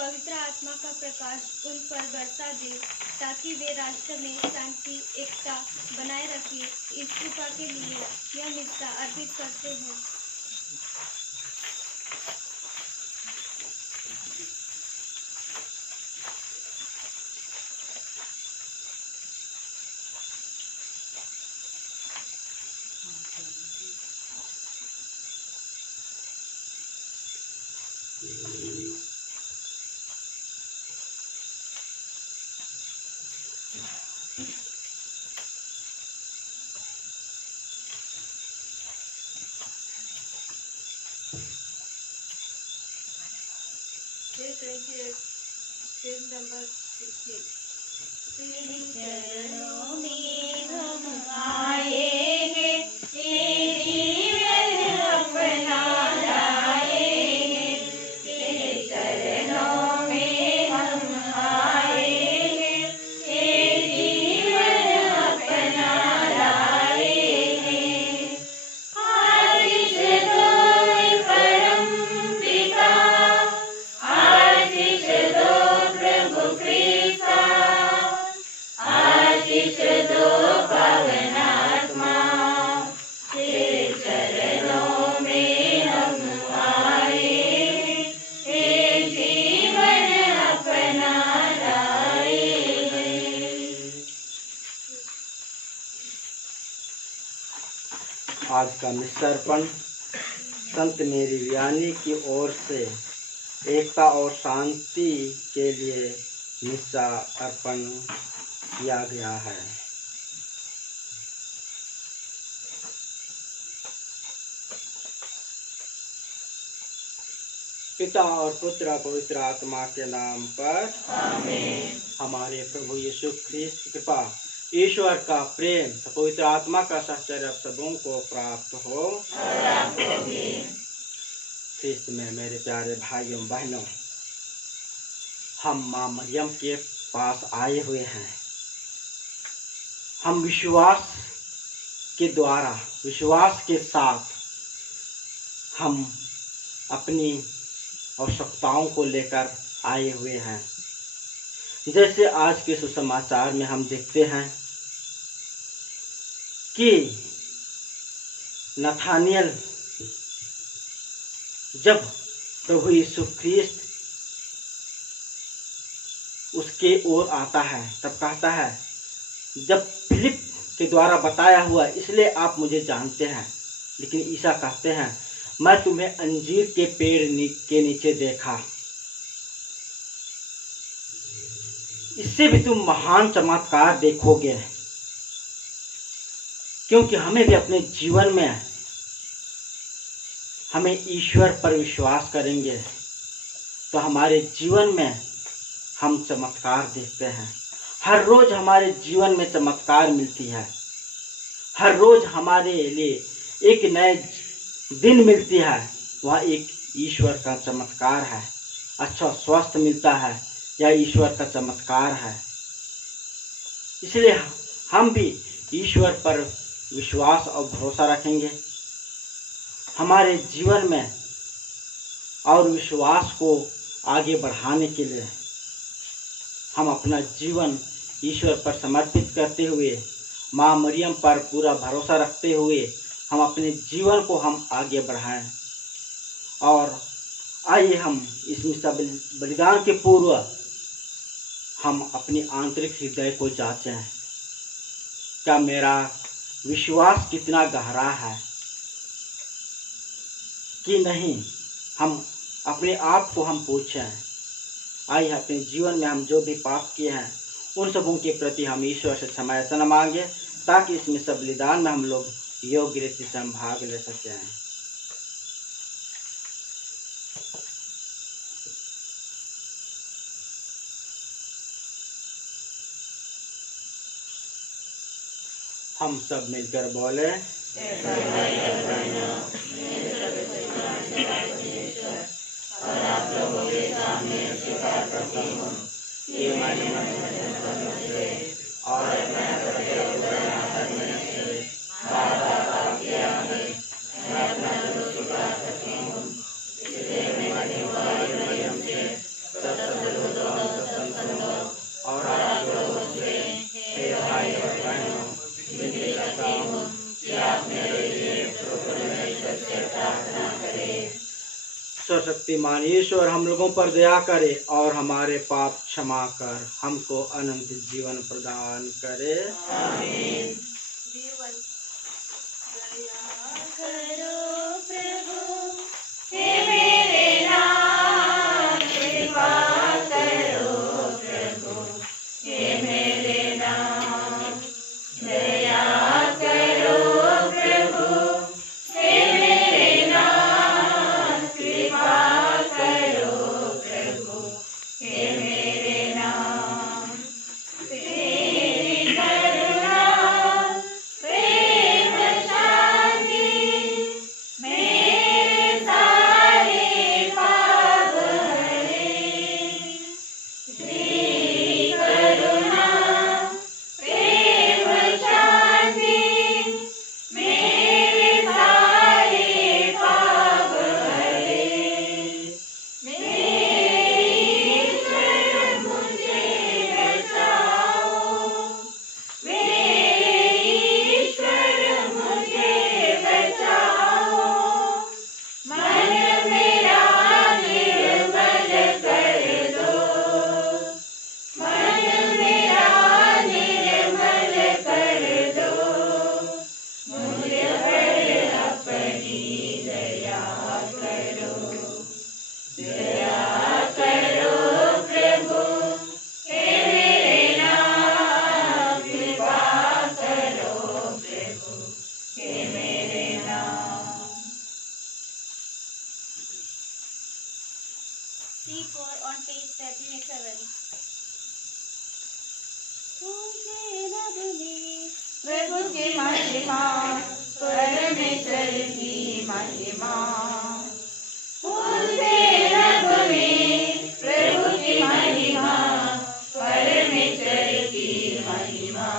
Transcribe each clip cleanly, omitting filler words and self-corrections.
पवित्र आत्मा का प्रकाश उन पर बरसा दे, ताकि वे राष्ट्र में शांति एकता बनाए रखें। इस कृपा के लिए यह मिस्सा अर्पित करते हैं। चरणों में हम आएंगे, तेरे जीवन अपना लाएंगे। तेरे चरणों में हम आएंगे, तेरे जीवन अपना लाएंगे। आशीष दो परम पिता, आशीष दो प्रभु क्रिस्ता, आशीष दो पावन आत्मा। तेरे चरणों में हम आए, तेरे जीवन अपना लाएंगे। आज का मिस्सर्पण संत मेरी वियानी की ओर से एकता और शांति के लिए मिस्सा अर्पण किया गया है। पिता और पुत्र पवित्र आत्मा के नाम पर आमीन। हमारे प्रभु यीशु ख्रीस्त की कृपा, ईश्वर का प्रेम, पवित्र आत्मा का साहचर्य आप सबों को प्राप्त हो। ख्रीस्त में मेरे प्यारे भाइयों बहनों, हम माँ मरियम के पास आए हुए हैं। हम विश्वास के द्वारा, विश्वास के साथ हम अपनी आवश्यकताओं को लेकर आए हुए हैं। जैसे आज के सुसमाचार में हम देखते हैं कि नथानियल जब प्रभु यीशु ख्रीस्त उसके ओर आता है तब कहता है, जब फिलिप के द्वारा बताया हुआ इसलिए आप मुझे जानते हैं। लेकिन ईसा कहते हैं, मैं तुम्हें अंजीर के पेड़ के नीचे देखा, इससे भी तुम महान चमत्कार देखोगे। क्योंकि हमें भी अपने जीवन में हमें ईश्वर पर विश्वास करेंगे तो हमारे जीवन में हम चमत्कार देखते हैं। हर रोज हमारे जीवन में चमत्कार मिलती है। हर रोज हमारे लिए एक नए दिन मिलती है। वह एक ईश्वर का चमत्कार है। अच्छा स्वास्थ्य मिलता है, यह ईश्वर का चमत्कार है। इसलिए हम भी ईश्वर पर विश्वास और भरोसा रखेंगे। हमारे जीवन में और विश्वास को आगे बढ़ाने के लिए हम अपना जीवन ईश्वर पर समर्पित करते हुए, माँ मरियम पर पूरा भरोसा रखते हुए हम अपने जीवन को हम आगे बढ़ाएं। और आइए हम इस मिस्सा बलिदान के पूर्व हम अपनी आंतरिक हृदय को जांचें। क्या मेरा विश्वास कितना गहरा है कि नहीं, हम अपने आप को हम पूछें। आइए अपने जीवन में हम जो भी पाप किए हैं उन सबों के प्रति हम ईश्वर से क्षमायाचना मांगे, ताकि इसमें सब बलिदान में हम लोग योग्य रीति से हम भाग ले सकें। हम सब मिलकर बोले, और आप लोगों के सामने स्वीकार करती हूँ कि मैंने और मैं करने से पाप किया है। मैं अपना दोष स्वीकार करती हूँ, इसलिए मैं मरियम से शक्तिमान ईश्वर हम लोगों पर दया करे और हमारे पाप क्षमा कर हमको अनंत जीवन प्रदान करे। आमीन। करो प्रभु हे मेरे नाम कृपा करो प्रभु, हे मेरे नाम दया करो प्रभु, हे मेरे नाम कृपा करो प्रभु, हे मेरे नाम तेरी करुणा प्रेम शांति मेरे सारे पाप हरे। तेरी करुणा प्रेम शांति मेरे सारे पाप हरे। मेरे ईश्वर मुझे बचाओ, मेरे ईश्वर मुझे बचाओ। मन मेरा निर्मल कर दो, मन मेरा निर्मल कर दो। मुझ पर अपनी दया करो, दया करो प्रभु, हे मेरे नाम कृपा करो प्रभु, हे मेरे नाम। C4 on page 1387. तुझे नभ में प्रभु की महिमा, परमेश्वर की महिमा। उनसे रब में प्रभु की महिमा, परमेश्वर की महिमा।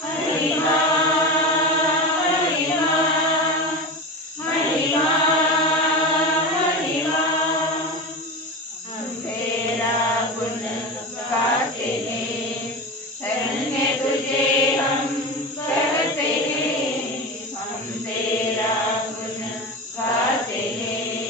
महिमा महिमा महिमा महिमा। हम तेरा गुण गाते हैं, धन्य तुझे हम कहते हैं। हम तेरा गुण गाते हैं,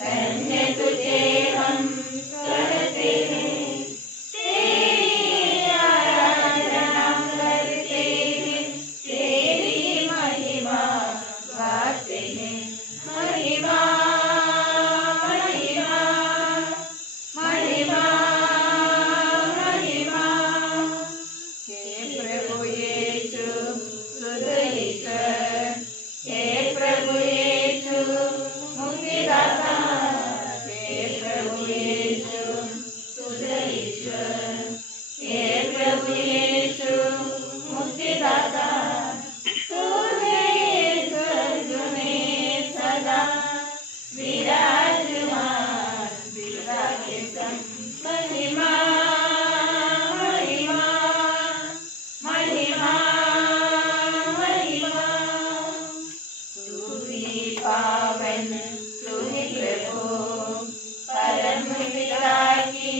धन्य तुझे हम कहते हैं। तेरी आराधना करते हैं, तेरी महिमा गाते हैं। महिमा महिमा महिमा महिमा। हे प्रभु यीशु सुध ईश्वर, हे प्रभु यीशु मुक्तिदाता। हे प्रभु यीशु सुध ईश्वर, हे प्रभु यीशु मुक्तिदाता। तुझे स्वर्ग में सदा विराजमान पिता के संग। महिमा महिमा महिमा महिमा। तू ही पावन, तू ही प्रभु, परम पिता की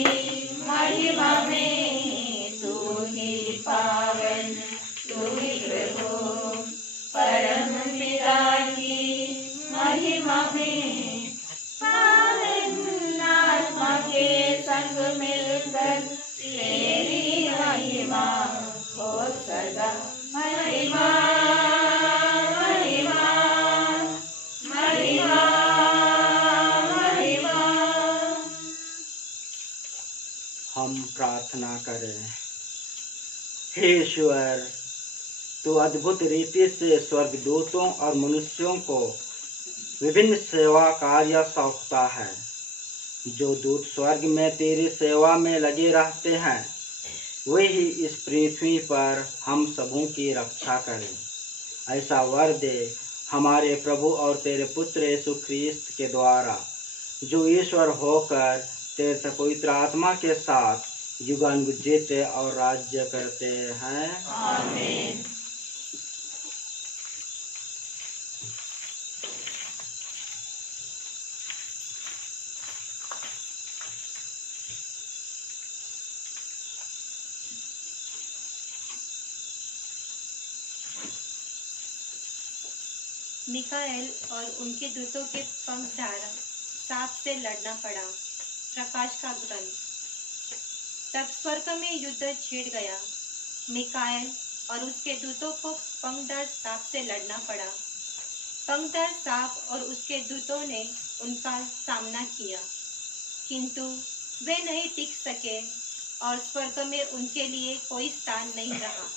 महिमा में। तू ही पावन, तू ही प्रभु, परम पिता की महिमा में। पावन आत्मा के संग मिलकर तेरी महिमा हो सदा। महिमा महिमा महिमा महिमा। हम प्रार्थना करें। हे ईश्वर, तू अद्भुत रीति से स्वर्गदूतों और मनुष्यों को विभिन्न सेवा कार्य सौंपता है। जो दूत स्वर्ग में तेरी सेवा में लगे रहते हैं, वे ही इस पृथ्वी पर हम सबों की रक्षा करें। ऐसा वर दे हमारे प्रभु और तेरे पुत्र यीशु ख्रीस्त के द्वारा, जो ईश्वर होकर तेरे पवित्र आत्मा के साथ युगानुग जीते और राज्य करते हैं। आमीन। मिकाएल और उनके दूतों के पंख धारण। सांप से लड़ना पड़ा। प्रकाश का ग्रंथ। तब स्वर्ग में युद्ध छिड़ गया। मिकाएल और उसके दूतों को पंखदार सांप से लड़ना पड़ा। पंखदार सांप और उसके दूतों ने उनका सामना किया, किंतु वे नहीं टिक सके और स्वर्ग में उनके लिए कोई स्थान नहीं रहा।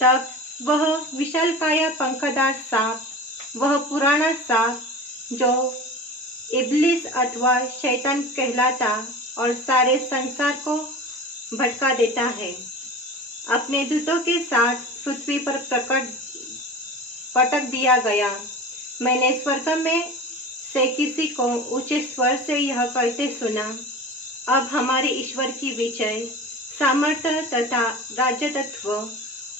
तब वह विशालकाय पंखदार सांप, वह पुराना सांप जो इब्लिस अथवा शैतान कहलाता और सारे संसार को भटका देता है, अपने दूतों के साथ पृथ्वी पर पटक दिया गया। मैंने स्वर्ग में से किसी को ऊंचे स्वर से यह कहते सुना, अब हमारे ईश्वर की विजय, सामर्थ्य तथा राजत्व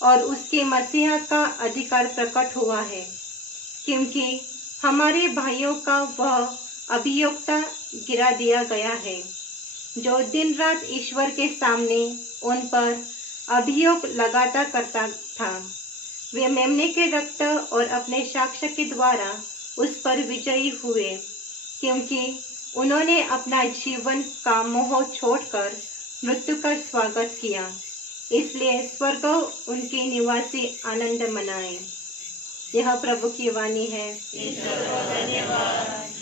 और उसके मसीहा का अधिकार प्रकट हुआ है, क्योंकि हमारे भाइयों का वह अभियोग गिरा दिया गया है, जो दिन रात ईश्वर के सामने उन पर अभियोग लगाता करता था। वे मेमने के रक्त और अपने साक्ष्य के द्वारा उस पर विजयी हुए, क्योंकि उन्होंने अपना जीवन का मोह छोड़कर मृत्यु का स्वागत किया। इसलिए स्वर्ग उनके निवासी आनंद मनाए। यह प्रभु की वाणी है। ईश्वर को धन्यवाद।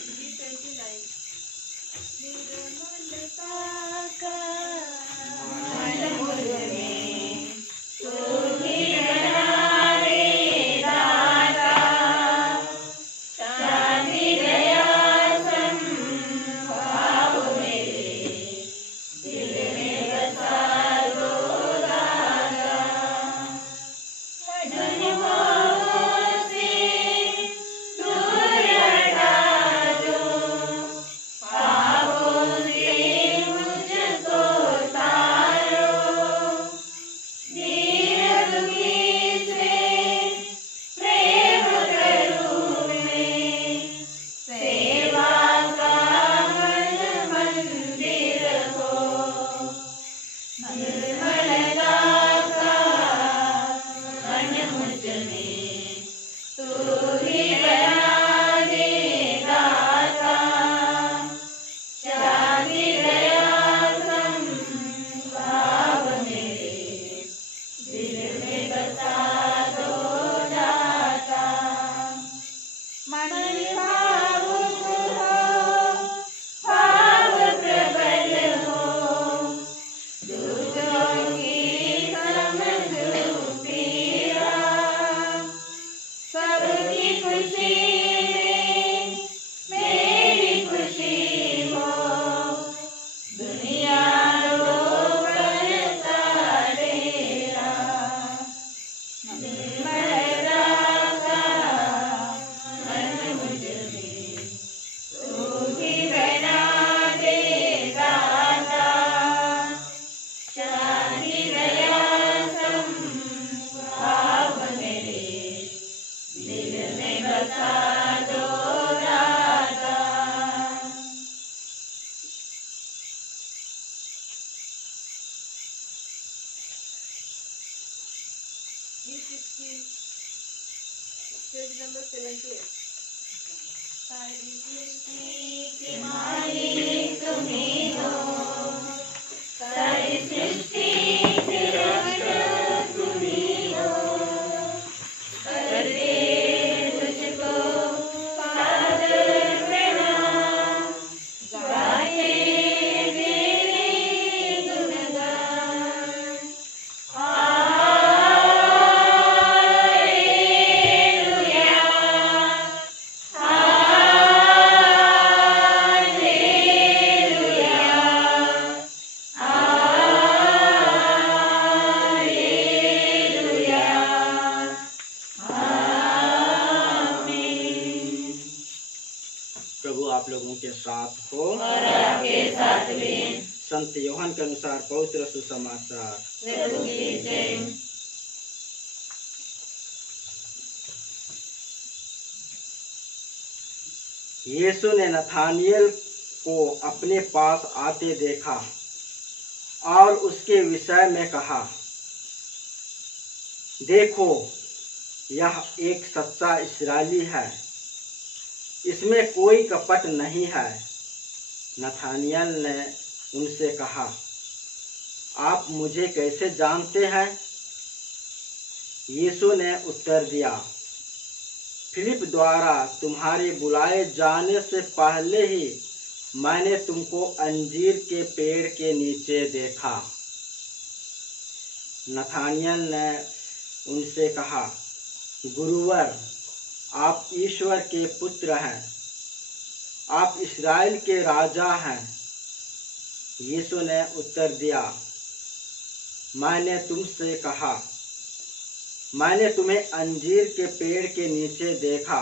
आप लोगों के साथ हो और आपके साथ भी। संत यूहन्ना के अनुसार पवित्र सुसमाचार। प्रभु की जय। यीशु ने नथानिएल को अपने पास आते देखा और उसके विषय में कहा, देखो यह एक सच्चा इस्राएली है, इसमें कोई कपट नहीं है। नथानियल ने उनसे कहा, आप मुझे कैसे जानते हैं? यीशु ने उत्तर दिया, फिलिप द्वारा तुम्हारे बुलाए जाने से पहले ही मैंने तुमको अंजीर के पेड़ के नीचे देखा। नथानियल ने उनसे कहा, गुरुवर, आप ईश्वर के पुत्र हैं, आप इस्राएल के राजा हैं। यीशु ने उत्तर दिया, मैंने तुमसे कहा, मैंने तुम्हें अंजीर के पेड़ के नीचे देखा,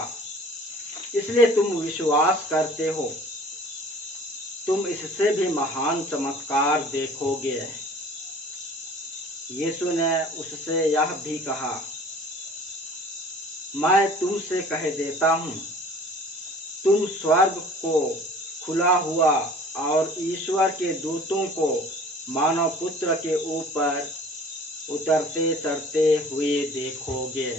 इसलिए तुम विश्वास करते हो। तुम इससे भी महान चमत्कार देखोगे। यीशु ने उससे यह भी कहा, मैं तुमसे कह देता हूँ, तुम स्वर्ग को खुला हुआ और ईश्वर के दूतों को मानव पुत्र के ऊपर उतरते चढ़ते हुए देखोगे।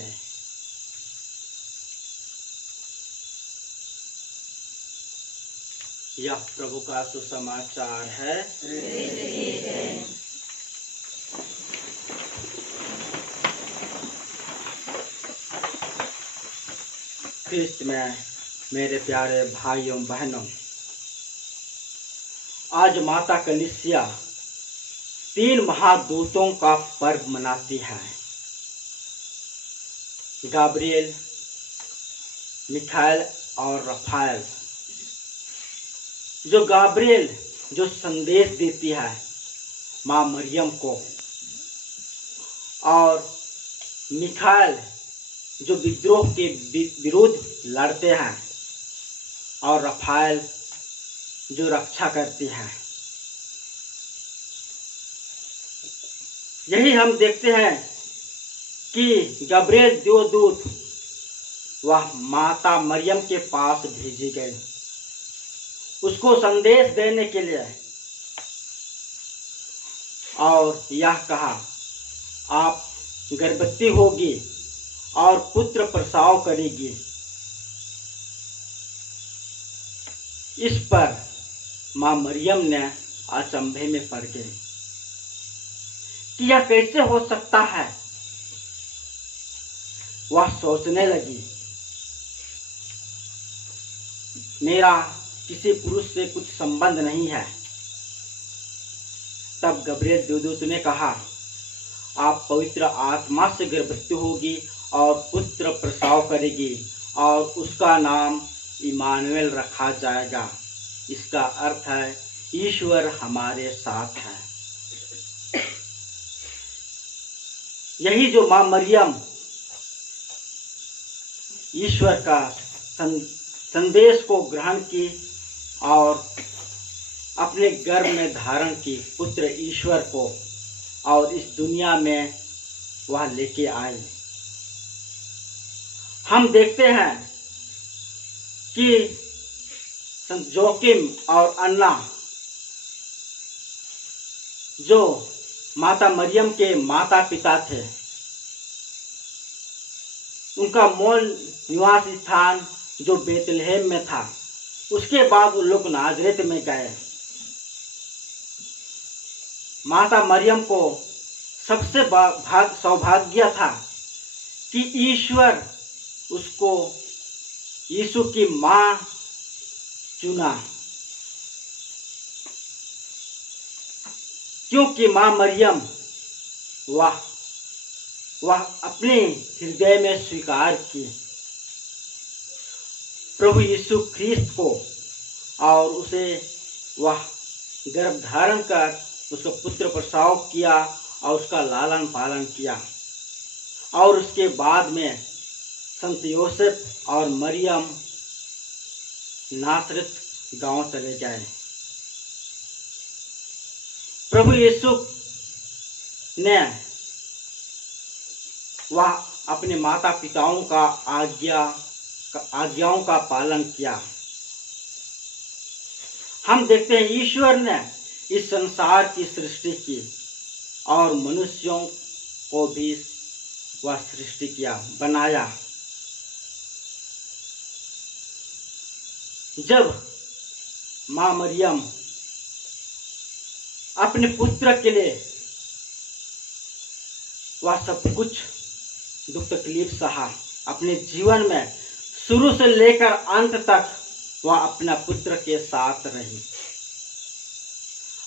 यह प्रभु का सुसमाचार है। ख्रिस्त में मेरे प्यारे भाइयों बहनों, आज माता कनिष्या 3 महादूतों का पर्व मनाती है। गाब्रिएल, मिखाएल और रफाएल। जो गाब्रिएल जो संदेश देती है माँ मरियम को, और मिखाएल जो विद्रोह के विरुद्ध लड़ते हैं, और रफाएल जो रक्षा करती है। यही हम देखते हैं कि गब्रिएल जो दूत वह माता मरियम के पास भेजे गए उसको संदेश देने के लिए, और यह कहा, आप गर्भवती होगी और पुत्र प्रसव करेगी। इस पर माँ मरियम ने अचंभे में पड़ गई कि यह कैसे हो सकता है। वह सोचने लगी, मेरा किसी पुरुष से कुछ संबंध नहीं है। तब गब्रिएल दूत ने कहा, आप पवित्र आत्मा से गर्भवती होगी और पुत्र प्रसव करेगी और उसका नाम इमानुएल रखा जाएगा। इसका अर्थ है ईश्वर हमारे साथ है। यही जो माँ मरियम ईश्वर का संदेश को ग्रहण की और अपने गर्भ में धारण की पुत्र ईश्वर को, और इस दुनिया में वह लेके आए। हम देखते हैं कि जोकिम और अन्ना जो माता मरियम के माता पिता थे, उनका मूल निवास स्थान जो बेतलहम में था, उसके बाद वो लोग नाजरेत में गए। माता मरियम को सबसे सौभाग्य था कि ईश्वर उसको यीशु की माँ चुना, क्योंकि माँ मरियम वह अपने हृदय में स्वीकार की प्रभु यीशु ख्रिस्त को, और उसे वह गर्भ धारण कर उसका पुत्र प्रसव किया और उसका लालन पालन किया। और उसके बाद में संत योसेफ और मरियम नासरत गांव चले गए। प्रभु यीशु ने वह अपने माता पिताओं का आज्ञाओं का पालन किया। हम देखते हैं ईश्वर ने इस संसार की सृष्टि की और मनुष्यों को भी वह सृष्टि किया, बनाया। जब माँ मरियम अपने पुत्र के लिए वह सब कुछ दुख तकलीफ सहा, अपने जीवन में शुरू से लेकर अंत तक वह अपना पुत्र के साथ रही,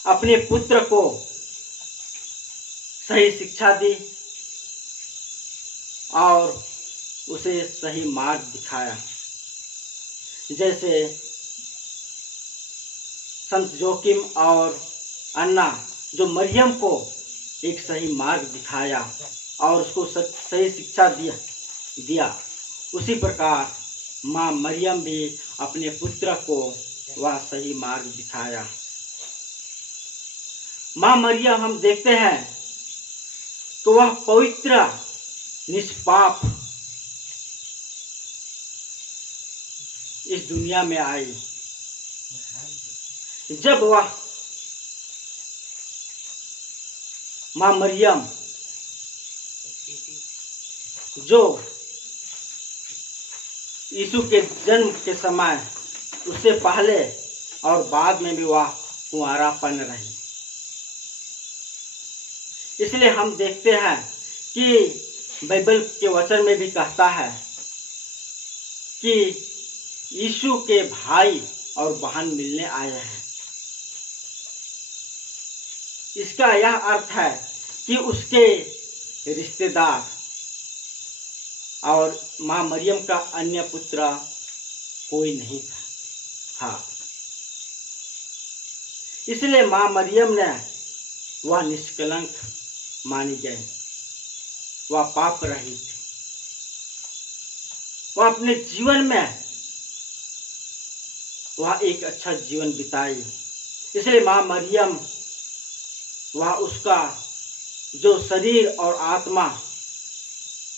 अपने पुत्र को सही शिक्षा दी और उसे सही मार्ग दिखाया। जैसे संत जोकिम और अन्ना जो मरियम को एक सही मार्ग दिखाया और उसको सही शिक्षा दिया, उसी प्रकार माँ मरियम भी अपने पुत्र को वह सही मार्ग दिखाया। माँ मरियम हम देखते हैं कि वह पवित्र निष्पाप इस दुनिया में आई। जब वह माँ मरियम जो यीशु के जन्म के समय, उससे पहले और बाद में भी वह कुंवारापन रही। इसलिए हम देखते हैं कि बाइबल के वचन में भी कहता है कि यीशु के भाई और बहन मिलने आए हैं। इसका यह अर्थ है कि उसके रिश्तेदार और माँ मरियम का अन्य पुत्र कोई नहीं था। हाँ, इसलिए माँ मरियम ने वह निष्कलंक मानी गई, वह पाप रहित, वह अपने जीवन में वह एक अच्छा जीवन बिताई। इसलिए माँ मरियम वह उसका जो शरीर और आत्मा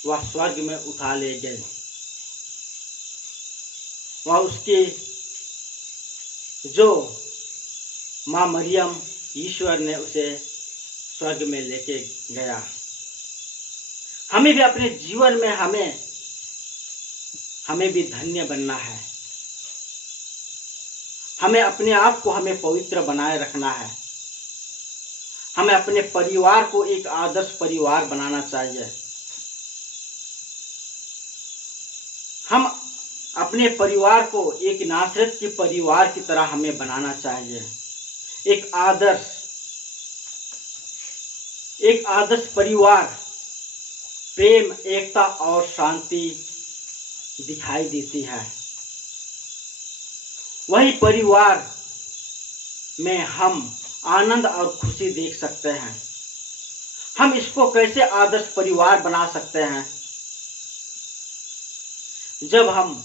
वह स्वर्ग में उठा ले गए। वह उसकी जो माँ मरियम, ईश्वर ने उसे स्वर्ग में लेके गया। हमें भी अपने जीवन में हमें भी धन्य बनना है। हमें अपने आप को पवित्र बनाए रखना है। हमें अपने परिवार को एक आदर्श परिवार बनाना चाहिए। हम अपने परिवार को एक नासरत के परिवार की तरह हमें बनाना चाहिए। एक आदर्श परिवार प्रेम, एकता और शांति दिखाई देती है। वही परिवार में हम आनंद और खुशी देख सकते हैं। हम इसको कैसे आदर्श परिवार बना सकते हैं? जब हम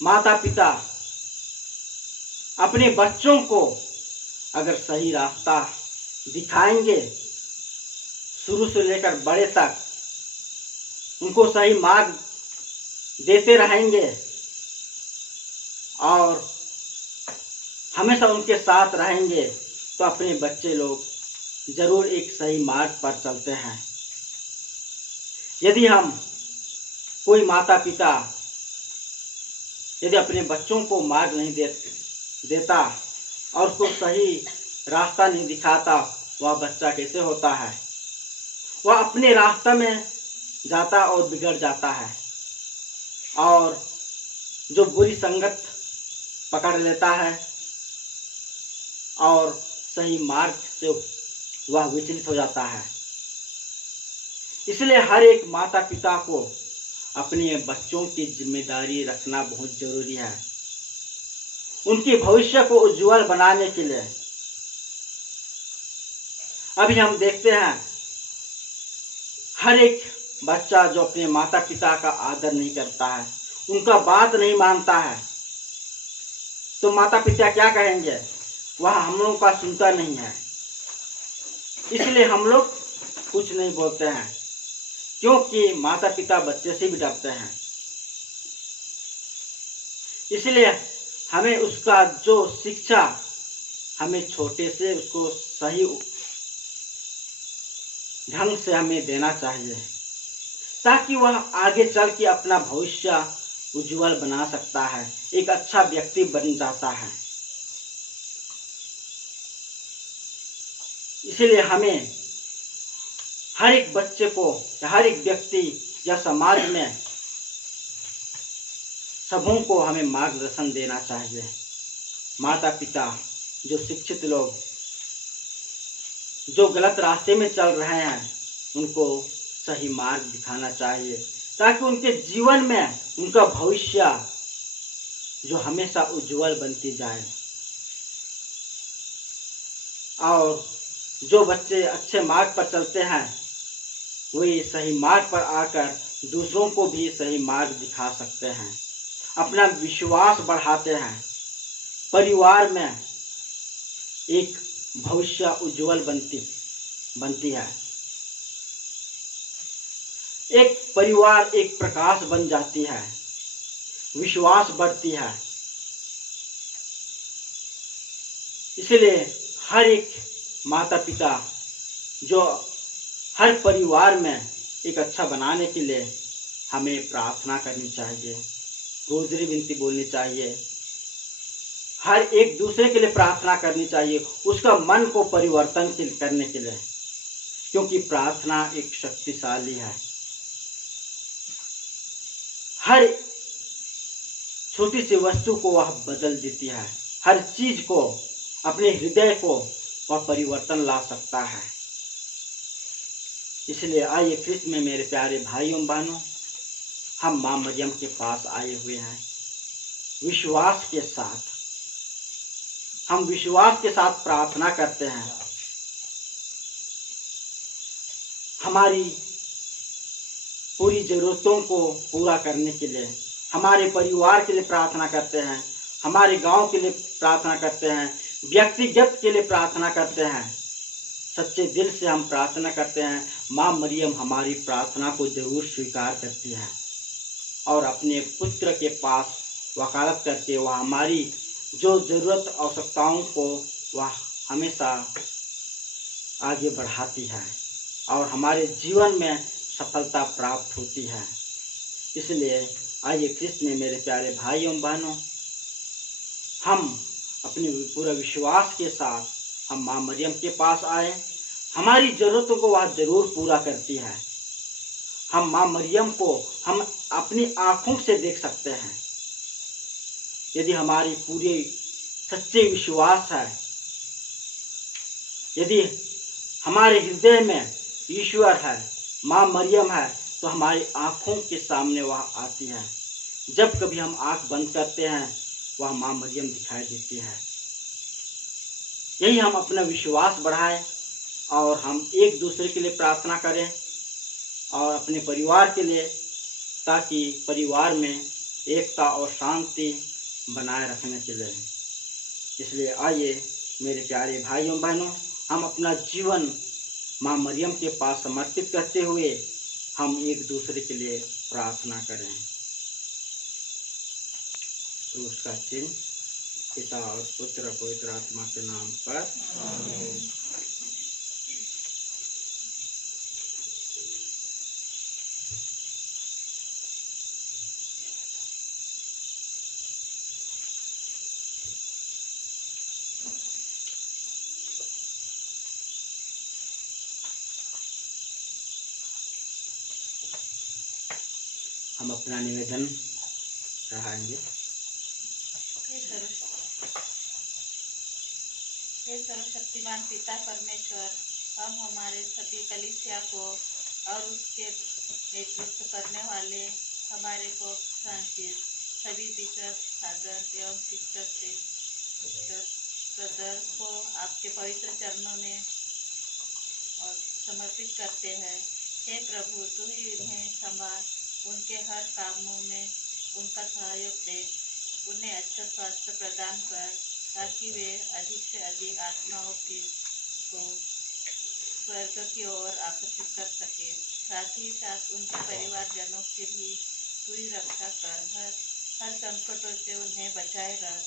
माता पिता अपने बच्चों को अगर सही रास्ता दिखाएंगे, शुरू से लेकर बड़े तक उनको सही मार्ग देते रहेंगे और हमेशा उनके साथ रहेंगे, तो अपने बच्चे लोग जरूर एक सही मार्ग पर चलते हैं। यदि कोई माता पिता यदि अपने बच्चों को मार्ग नहीं देता और उसको सही रास्ता नहीं दिखाता, वह बच्चा कैसे होता है? वह अपने रास्ते में जाता और बिगड़ जाता है और जो बुरी संगत पकड़ लेता है और सही मार्ग से वह विचलित हो जाता है। इसलिए हर एक माता पिता को अपने बच्चों की जिम्मेदारी रखना बहुत जरूरी है। उनके भविष्य को उज्जवल बनाने के लिए अभी हम देखते हैं हर एक बच्चा जो अपने माता पिता का आदर नहीं करता है, उनका बात नहीं मानता है, तो माता पिता क्या कहेंगे? वह हम लोगों का सुनता नहीं है। इसलिए हम लोग कुछ नहीं बोलते हैं, क्योंकि माता पिता बच्चे से भी डरते हैं। इसलिए हमें उसका जो शिक्षा हमें छोटे से उसको सही ढंग से हमें देना चाहिए। ताकि वह आगे चल के अपना भविष्य उज्जवल बना सकता है, एक अच्छा व्यक्ति बन जाता है। इसलिए हमें हर एक बच्चे को या हर एक व्यक्ति या समाज में सबों को हमें मार्गदर्शन देना चाहिए। माता पिता, जो शिक्षित लोग जो गलत रास्ते में चल रहे हैं, उनको सही मार्ग दिखाना चाहिए, ताकि उनके जीवन में उनका भविष्य जो हमेशा उज्जवल बनती जाए। और जो बच्चे अच्छे मार्ग पर चलते हैं, वे सही मार्ग पर आकर दूसरों को भी सही मार्ग दिखा सकते हैं, अपना विश्वास बढ़ाते हैं, परिवार में एक भविष्य उज्जवल बनती है। एक परिवार एक प्रकाश बन जाती है, विश्वास बढ़ती है। इसलिए हर एक माता पिता जो हर परिवार में एक अच्छा बनाने के लिए हमें प्रार्थना करनी चाहिए, रोजरी विनती बोलनी चाहिए, हर एक दूसरे के लिए प्रार्थना करनी चाहिए, उसका मन को परिवर्तन करने के लिए, क्योंकि प्रार्थना एक शक्तिशाली है। हर छोटी सी वस्तु को वह बदल देती है, हर चीज को, अपने हृदय को वह परिवर्तन ला सकता है। इसलिए आइए ख्रिस्त में मेरे प्यारे भाइयों बहनों, हम मां मरियम के पास आए हुए हैं विश्वास के साथ। हम विश्वास के साथ प्रार्थना करते हैं, हमारी पूरी जरूरतों को पूरा करने के लिए, हमारे परिवार के लिए प्रार्थना करते हैं, हमारे गांव के लिए प्रार्थना करते हैं, व्यक्तिगत के लिए प्रार्थना करते हैं। सच्चे दिल से हम प्रार्थना करते हैं। मां मरियम हमारी प्रार्थना को जरूर स्वीकार करती है और अपने पुत्र के पास वकालत करके वह हमारी जो जरूरत आवश्यकताओं को वह हमेशा आगे बढ़ाती है और हमारे जीवन में सफलता प्राप्त होती है। इसलिए आइए ख्रिस्त में मेरे प्यारे भाइयों बहनों, हम अपने पूरा विश्वास के साथ हम मां मरियम के पास आए। हमारी जरूरतों को वह जरूर पूरा करती है। हम मां मरियम को हम अपनी आंखों से देख सकते हैं। यदि हमारी पूरी सच्चे विश्वास है, यदि हमारे हृदय में ईश्वर है, मां मरियम है, तो हमारी आंखों के सामने वह आती है। जब कभी हम आंख बंद करते हैं, वह मां मरियम दिखाई देती है। यही हम अपना विश्वास बढ़ाएं और हम एक दूसरे के लिए प्रार्थना करें और अपने परिवार के लिए, ताकि परिवार में एकता और शांति बनाए रखने के लिए। इसलिए आइए मेरे प्यारे भाइयों बहनों, हम अपना जीवन मां मरियम के पास समर्पित करते हुए हम एक दूसरे के लिए प्रार्थना करें। क्रूस का चिन्ह पिता और पुत्र और पवित्र आत्मा के नाम पर। हम अपना निवेदन चढ़ाएंगे। हे सर्वशक्तिमान पिता परमेश्वर, हम हमारे सभी कलीसिया को और उसके नेतृत्व करने वाले हमारे पोप फ्रांसिस, सभी बिशप, फादर एवं सिस्टर से ब्रदर को आपके पवित्र चरणों में और समर्पित करते हैं। हे प्रभु, तू ही उन्हें संभाल, उनके हर कामों में उनका सहयोग दे, उन्हें अच्छा स्वास्थ्य प्रदान कर, ताकि वे अधिक से अधिक आत्माओं को स्वर्ग की ओर आकर्षित कर सके। साथ ही साथ उनके परिवारजनों की भी तू ही रक्षा कर, हर संकटों से उन्हें बचाए रख।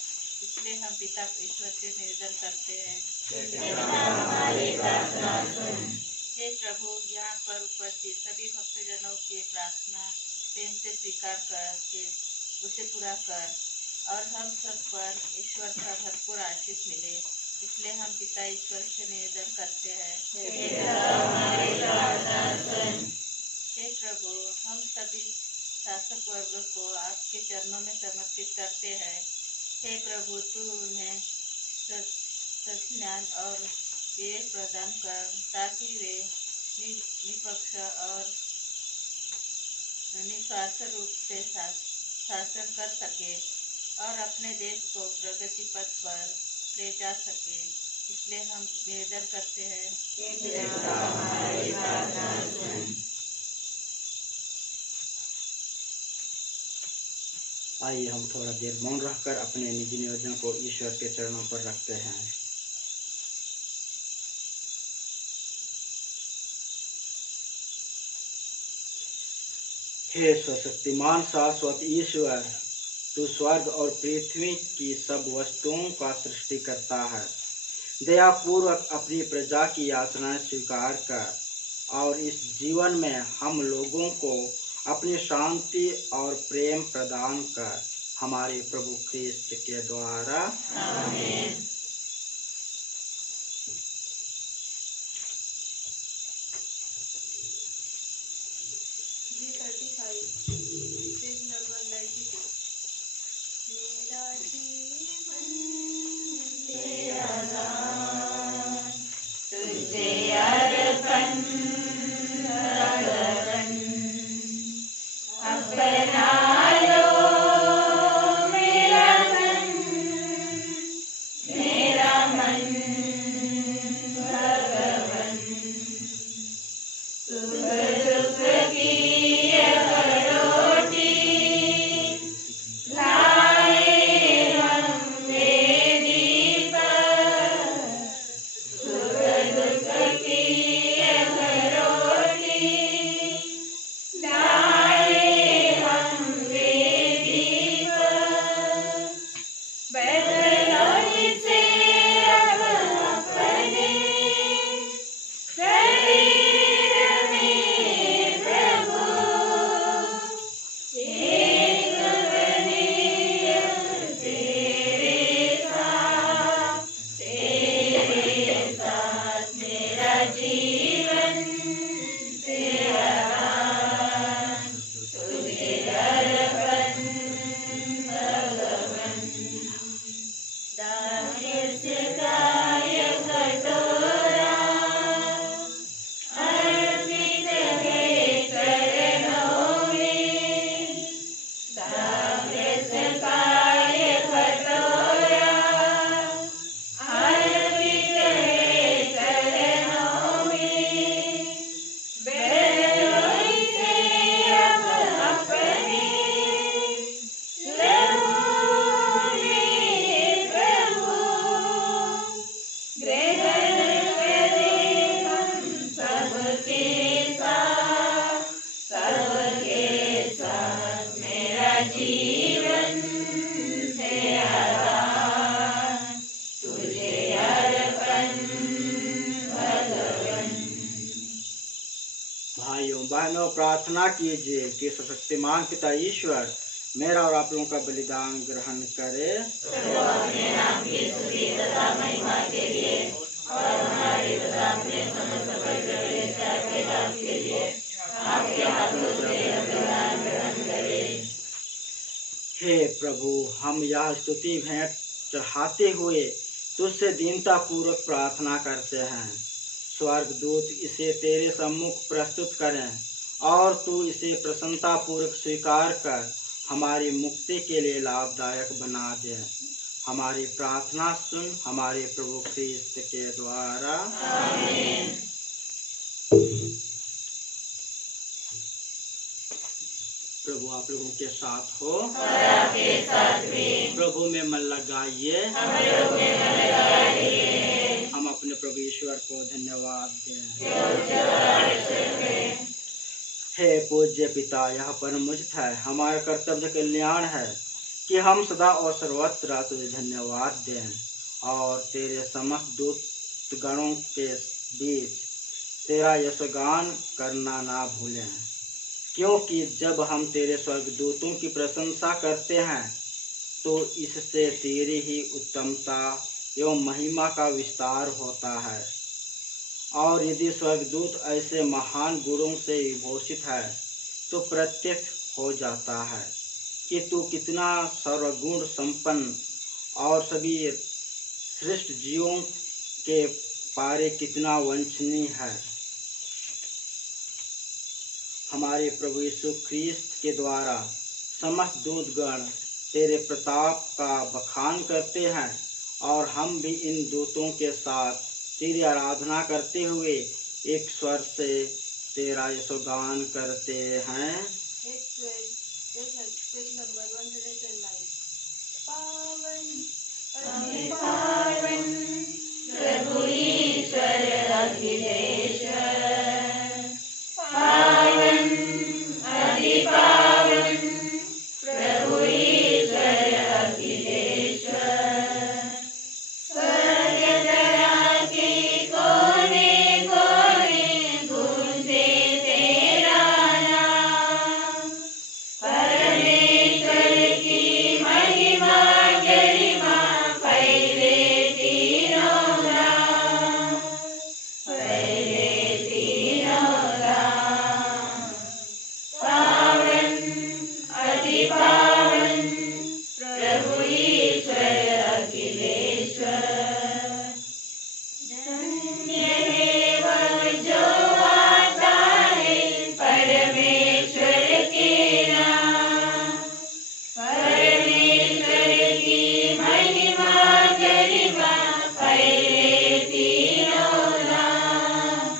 इसलिए हम पिता ईश्वर से निवेदन करते हैं, हे प्रभु, यहाँ पर उपस्थित सभी भक्तजनों की प्रार्थना प्रेम से स्वीकार करके उसे पूरा कर और हम सब पर ईश्वर का भरपूर आशीष मिले। इसलिए हम पिता ईश्वर से निवेदन करते हैं, हे प्रभु, हम सभी शासक वर्ग को आपके चरणों में समर्पित करते हैं। हे प्रभु, तू उन्हें ज्ञान और विवेक प्रदान कर ताकि वे निष्पक्ष और निस्वार्थ रूप से शासन कर सके और अपने देश को प्रगति पथ पर ले जा सके। इसलिए हम निवेदन करते हैं, आइए हम थोड़ा देर मौन रहकर अपने निजी निवेदन को ईश्वर के चरणों पर रखते हैं। हे सर्वशक्तिमान शाश्वत ईश्वर, तू स्वर्ग और पृथ्वी की सब वस्तुओं का सृष्टि करता है। दयापूर्वक अपनी प्रजा की याचनाएं स्वीकार कर और इस जीवन में हम लोगों को अपनी शांति और प्रेम प्रदान कर, हमारे प्रभु ख्रिस्त के द्वारा। आमीन। भाइयों बहनों, प्रार्थना कीजिए कि सर्वशक्तिमान पिता ईश्वर मेरा और आप लोगों का बलिदान ग्रहण करे। हे प्रभु, हम यह स्तुति भेंट चढ़ाते हुए तुझसे दीनता पूर्वक प्रार्थना करते हैं। स्वर्गदूत इसे तेरे सम्मुख प्रस्तुत करें और तू इसे प्रसन्नता पूर्वक स्वीकार कर हमारी मुक्ति के लिए लाभदायक बना दे। हमारी प्रार्थना सुन, हमारे प्रभु ख्रिस्त के द्वारा। आमीन। प्रभु आप लोगों के साथ हो, और आपके साथ भी। प्रभु में मन लगाइए, हम लोग में मन लगाइए। हम अपने प्रभु ईश्वर को धन्यवाद दें। हे पूज्य पिता, यह परम उचित है, हमारा कर्तव्य कल्याण है कि हम सदा और सर्वत्र तुझे धन्यवाद दें और तेरे समस्त दूत गणों के बीच तेरा यशगान करना ना भूलें, क्योंकि जब हम तेरे स्वर्गदूतों की प्रशंसा करते हैं तो इससे तेरी ही उत्तमता एवं महिमा का विस्तार होता है। और यदि स्वर्गदूत ऐसे महान गुणों से विभूषित है तो प्रत्यक्ष हो जाता है कि तू कितना सर्वगुण संपन्न और सभी श्रेष्ठ जीवों के पारे कितना वंचनीय है। हमारे प्रभु यीशु ख्रीस्त के द्वारा समस्त दूतगण तेरे प्रताप का बखान करते हैं और हम भी इन दूतों के साथ तेरी आराधना करते हुए एक स्वर से तेरा यशोगान करते हैं। प्रभु ईश्वर अखिलेश्वर, पावन अति पावन प्रभु ईश्वर अखिलेश्वर, स्वर्ग धरा के कोने कोने गूंजे तेरा नाम, परमेश्वर की महिमा गरिमा फैले तीनों धाम, फैले तीनों धाम, पावन अति पावन प्रभु ईश्वर अखिलेश्वर, धन्य है वह जो आता है परमेश्वर के नाम, परमेश्वर की महिमा गरिमा फैले तीनों धाम,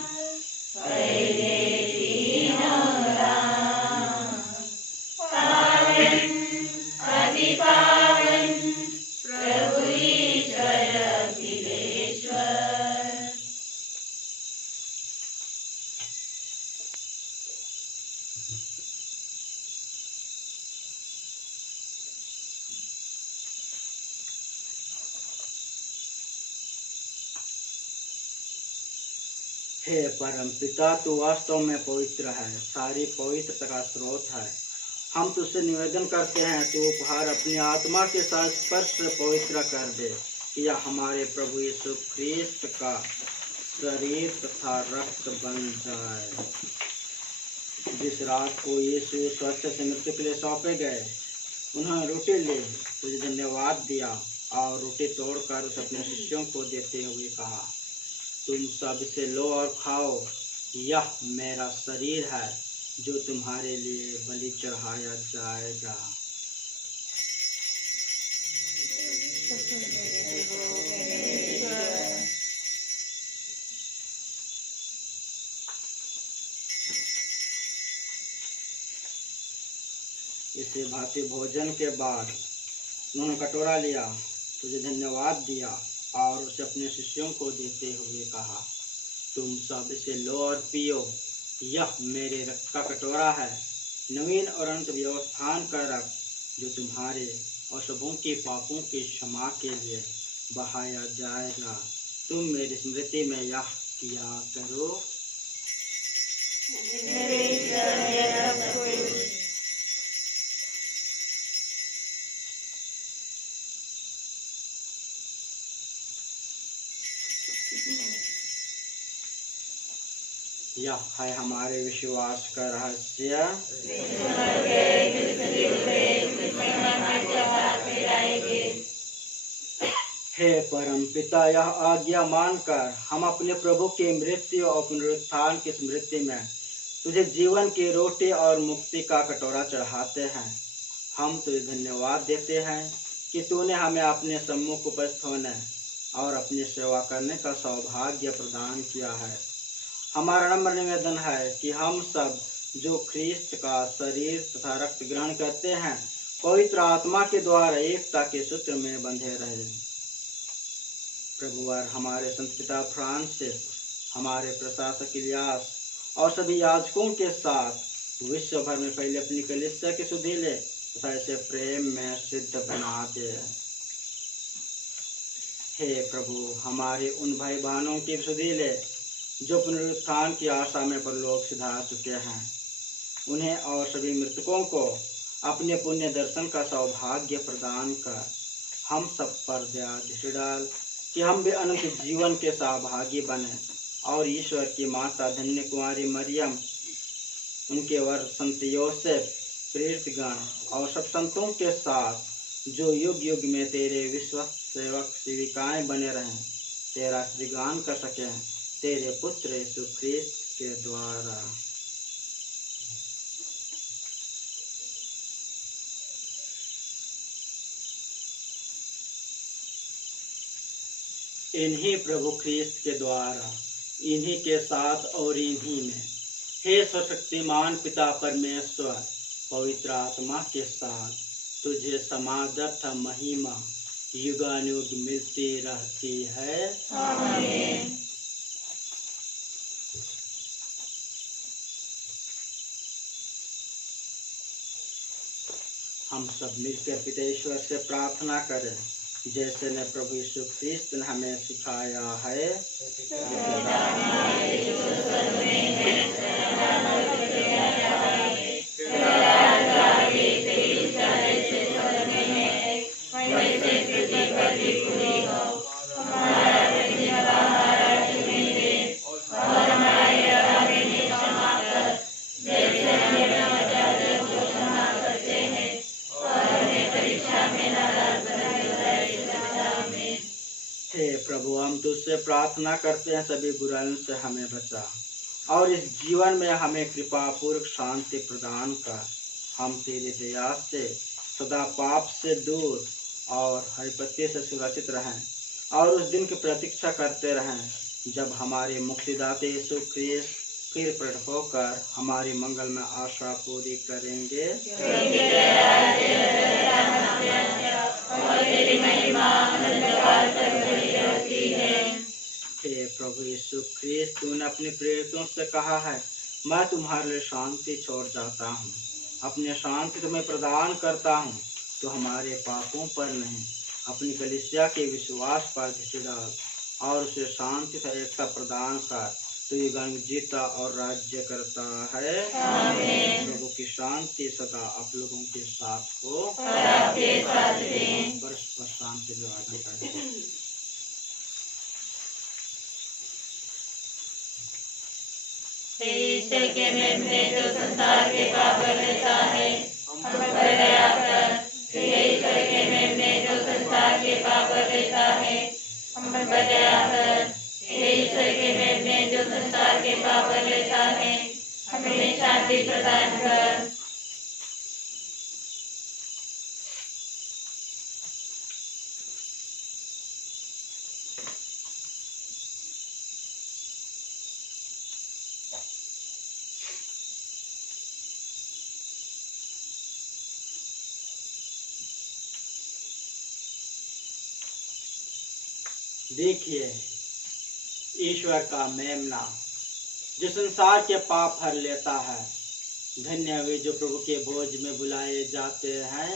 फैले तीनों धाम, पावन अति पावन प्रभु ईश्वर अखिलेश्वर। हे परम पिता, तू वास्तव में पवित्र है, सारी पवित्रता का स्रोत है। हम तुझसे निवेदन करते हैं तू उपहार अपनी आत्मा के साथ स्पर्श से पवित्र कर दे, कि यह हमारे प्रभु यीशु ख्रीस्त का शरीर तथा रक्त बन जाए। जिस रात को यीशु स्वस्थ से मृत्यु के लिए सौंपे गए, उन्होंने रोटी ली, तुझे धन्यवाद दिया और रोटी तोड़कर उसे अपने शिष्यों को देते हुए कहा, तुम सब इसे लो और खाओ, यह मेरा शरीर है जो तुम्हारे लिए बलि चढ़ाया जाएगा। इसे भांति भोजन के बाद उन्होंने कटोरा लिया, तुझे धन्यवाद दिया और उसे अपने शिष्यों को देते हुए कहा, तुम सब इसे लो और पियो, यह मेरे रक्त का कटोरा है, नवीन और अनंत व्यवस्थान का रक्त, जो तुम्हारे और सबों के पापों के क्षमा के लिए बहाया जाएगा। तुम मेरी स्मृति में यह किया करो। यह है हमारे विश्वास का रहस्य। हे परम पिता, यह आज्ञा मानकर हम अपने प्रभु के मृत्यु और पुनरुत्थान की स्मृति में तुझे जीवन की रोटी और मुक्ति का कटोरा चढ़ाते हैं। हम तुझे धन्यवाद देते हैं कि तूने हमें अपने सम्मुख उपस्थित होने और अपनी सेवा करने का सौभाग्य प्रदान किया है। हमारा नम्र निवेदन है कि हम सब जो ख्रीस्त का शरीर तथा रक्त ग्रहण करते हैं, पवित्र आत्मा के द्वारा एकता के सूत्र में बंधे रहे। प्रभुवर हमारे संत पिता फ्रांसिस, हमारे प्रशासक इलियास और सभी याजकों के साथ विश्व भर में फैले अपनी कलीसिया के सुधीले तथा इसे प्रेम में सिद्ध बना दे। हे प्रभु, हमारे उन भाई बहनों के सुधीले जो पुनरुत्थान की आशा में परलोक सिधार चुके हैं, उन्हें और सभी मृतकों को अपने पुण्य दर्शन का सौभाग्य प्रदान कर हम सब पर दया दृष्टि डाल कि हम भी अनंत जीवन के सहभागी बने और ईश्वर की माता धन्य कुमारी मरियम, उनके वर संत योसेफ, प्रेरितगण और सब संतों के साथ जो युग युग में तेरे विश्वस्त सेवक सेविकाएं बने रहें, तेरा श्रीगान कर सकें तेरे पुत्र यीशु ख्रिस्त के द्वारा। इन्हीं प्रभु ख्रिस्त के द्वारा, इन्हीं के साथ और इन्हीं में, हे सर्वशक्तिमान पिता परमेश्वर, पवित्र आत्मा के साथ तुझे समादर्थ महिमा युगानुयुग मिलती रहती है। आमीन। हम सब मिलकर पितेश्वर से प्रार्थना करें, जैसे ने प्रभु यीशु ख्रिस्त ने हमें सिखाया है। हे प्रभु, हम तुझसे प्रार्थना करते हैं, सभी बुराइयों से हमें बचा और इस जीवन में हमें कृपा पूर्वक शांति प्रदान कर। हम तेरी दया से सदा पाप से दूर और हरिपत्ति से सुरक्षित रहें और उस दिन की प्रतीक्षा करते रहें जब हमारे मुक्तिदाता यीशु ख्रिस्त फिर प्रकट होकर हमारी मंगल में आशा पूरी करेंगे। हे प्रभु यीशु ख्रिस्त, तूने अपने प्रेरितों से कहा है, मैं तुम्हारे लिए शांति छोड़ जाता हूँ, अपने शांति तुम्हें प्रदान करता हूँ। तो हमारे पापों पर नहीं, अपनी कलीसिया के विश्वास पर दृष्टि डाल और उसे शांति से एकता प्रदान कर। तो ये युग जीता और राज्य करता है। प्रभु की शांति सदा आप लोगों के साथ हो। परस्पर शांति विवादन करें। ईश्वर के मेल में जो संसार के पाप लेता है, हम पर दया कर। ईश्वर के मेल में जो संसार के पाप लेता है, हम पर दया कर। ईश्वर के मेल में जो संसार के पाप लेता है, हमें शांति प्रदान कर। देखिए, ईश्वर का मेमना जो संसार के पाप हर लेता है। धन्य वे जो प्रभु के भोज में बुलाए जाते हैं।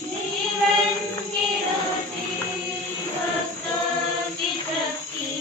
जीवन की रोटी भक्तों की शक्ति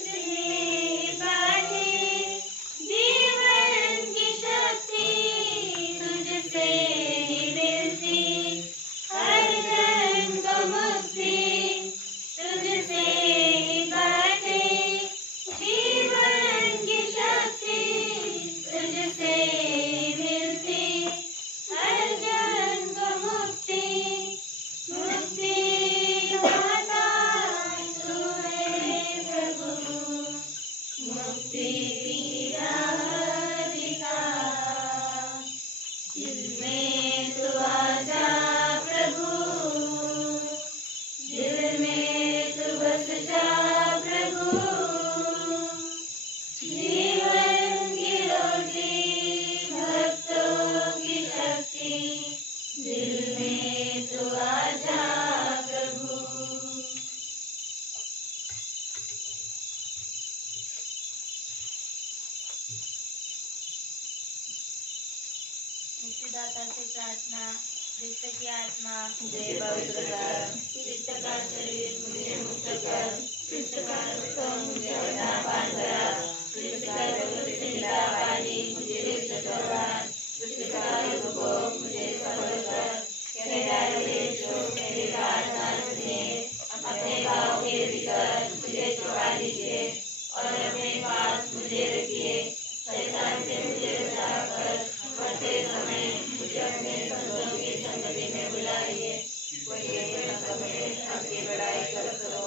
तुझसे बाटे जीवन की शक्ति तुझसे ही मिलती हर जन को मुक्ति तुझसे ही बाटे जीवन की शक्ति तुझसे ही मिलती हर जन को मुक्ति मुक्ति दाता तू है प्रभु मुक्ति की राह दिखा दिल में तू आजा प्रभु दिल में तू बस जा प्रभु जीवन की रोटी भक्तों की शक्ति दिल में तू आजा प्रभु मुक्तिदाता से प्रार्थना दुष्ट की आत्मा मुझे पवित्र कर दुष्ट का शरीर मुझे मुक्त कर दुष्ट का रक्त मुझे पान करा दुष्ट का जिंदा पानी मुझे विष्ट करवा दुष्ट का युग मुझे सफल कर मेरा देशो मेरी प्रार्थना सुनिए अपने गाँव के भीतर मुझे छुपा लीजिए और अपने पास मुझे रखिए शैतान से मुझे बचाकर बढ़ते समय मुझे अपने संतों की संगति में बुलाइए कोई समय आपकी बड़ाई कर करो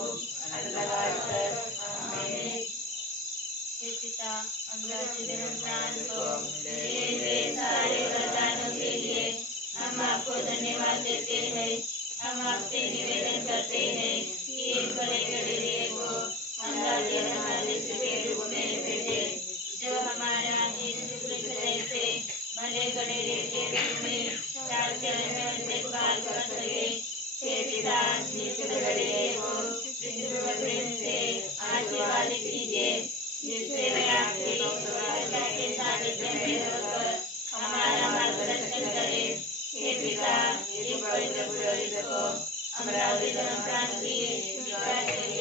धन्यवाद कर आमीन। हे पिता अंग्रेजी दिन प्राण को दिए हुए सारे वरदानों के लिए हम आपको धन्यवाद देते हैं। हम आपसे निवेदन करते हैं कि इस बड़े गलीले को अंदाजे हमारे के रूप में भेजे जो हमारा जैसे भले गड़ेले के रूप में चार चरण में देखभाल कर सके। हे पिता इस गड़ेले को प्रेम से आशीर्वाद कीजिए जिससे वे आपके सानिध्य में होकर हमारा मार्गदर्शन करे। हे पिता इस पवित्र पुरोहित को अमरावती प्रांत के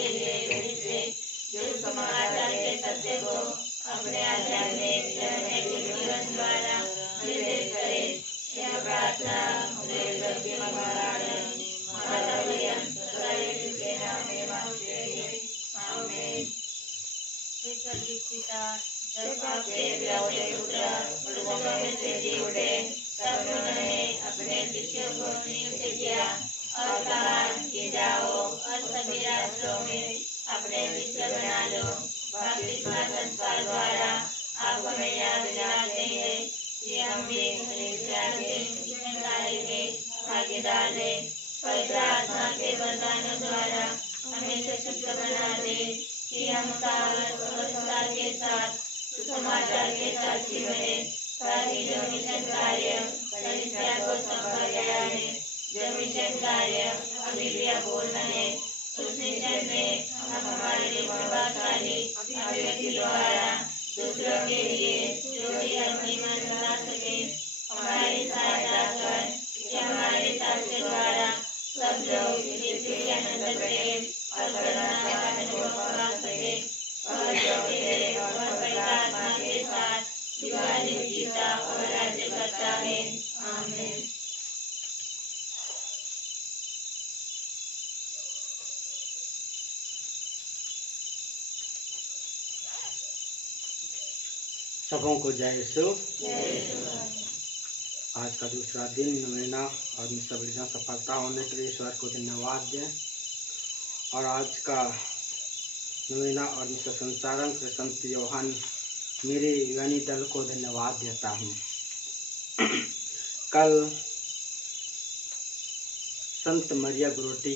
लिए भेजिए जो समाचार के सत्य को अपने आध्यात्मिक जीवन द्वारा निर्देश करे। यह प्रार्थना के माता मरियम के नाम में मांगते हैं आमीन। हे स्वर्गीय पिता जब आपके प्यारे पुत्र मृतकों में से जी उठे तब उन्होंने अपने शिष्यों को नियुक्त किया और कहा कि जाओ और सभी राष्ट्रों में अपने शिष्य बना लो। बपतिस्मा संस्कार द्वारा आप हमें याद दिलाते हैं कि हम भी शिक्षण कार्य के भागीदार हैं। पवित्र आत्मा के वरदानों द्वारा हमें सशक्त बना दे कि हम साहस और सदा के साथ सुसमाचार के साक्षी बने ताकि जो मिशन कार्य कलीसिया को सौंपा गया है जो मिशन कार्य अभी भी अपूर्ण है उस मिशन में हम हमारे प्रभावशाली अभिव्यक्ति द्वारा दूसरों के लिए जो भी अपनी मन बना सके हमारी सहायता कर कि हमारे साक्ष्य द्वारा सब लोग यीशु के अनंत प्रेम और करुणा का अनुभव पा सके और जो तेरे और पवित्र आत्मा के साथ दिवाली जीता और राज्य करता है आमीन। सबों को जय यीशु। आज का दूसरा दिन नवेना और मिस्टर बलिदान सफलता होने के लिए ईश्वर को धन्यवाद दें। और आज का नवेना और मिस्टर संचारण के संत योहान मेरे यूनानी दल को धन्यवाद देता हूँ। कल संत मरिया गुरुटी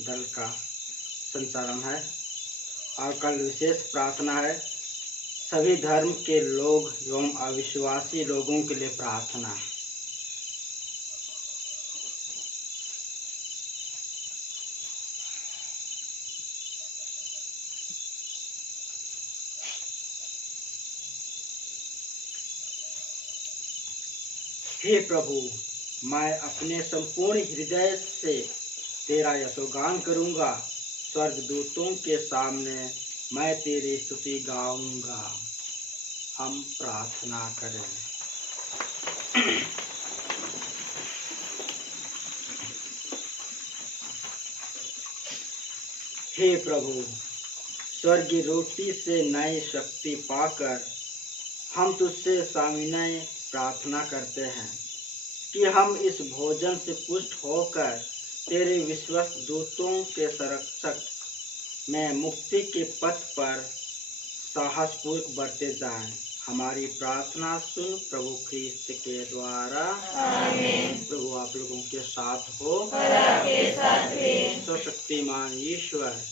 दल का संचालन है और कल विशेष प्रार्थना है। सभी धर्म के लोग एवं अविश्वासी लोगों के लिए प्रार्थना। हे प्रभु, मैं अपने संपूर्ण हृदय से तेरा यशोगान करूंगा। स्वर्गदूतों के सामने मैं तेरी स्तुति गाऊंगा। हम प्रार्थना करें। हे प्रभु, स्वर्गीय रोटी से नई शक्ति पाकर हम तुझसे साविनय प्रार्थना करते हैं कि हम इस भोजन से पुष्ट होकर तेरे विश्वस्त दूतों के संरक्षक में मुक्ति के पथ पर साहसपूर्वक बढ़ते जाएं। हमारी प्रार्थना सुन प्रभु ख्रीस्त के द्वारा। आमीन। प्रभु आप लोगों के साथ हो और आपके साथ भी। सर्वशक्तिमान ईश्वर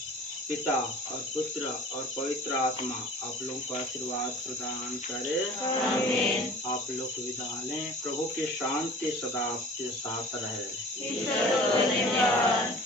पिता और पुत्र और पवित्र आत्मा आप लोगों को आशीर्वाद प्रदान करे। आमीन। आप लोग विदा लें। प्रभु की शांति सदा आपके साथ रहे। ईश्वर को धन्यवाद।